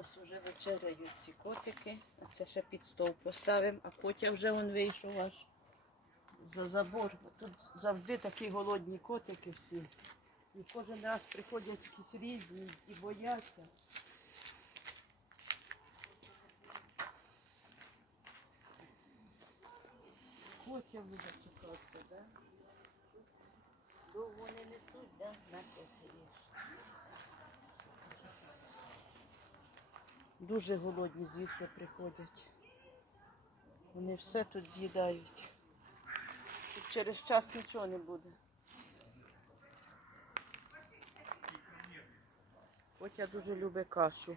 нас вже вечеряють ці котики. А це ще під стол поставимо, а Котя вже он вийшов аж за забор. Тут завжди такі голодні котики всі. І кожен раз приходять якісь різні і бояться. Котя буде чекатися, так? Да? Довго не несуть, да? Дуже голодні звідти приходять. Вони все тут з'їдають. Тут через час нічого не буде. Котя дуже любить кашу.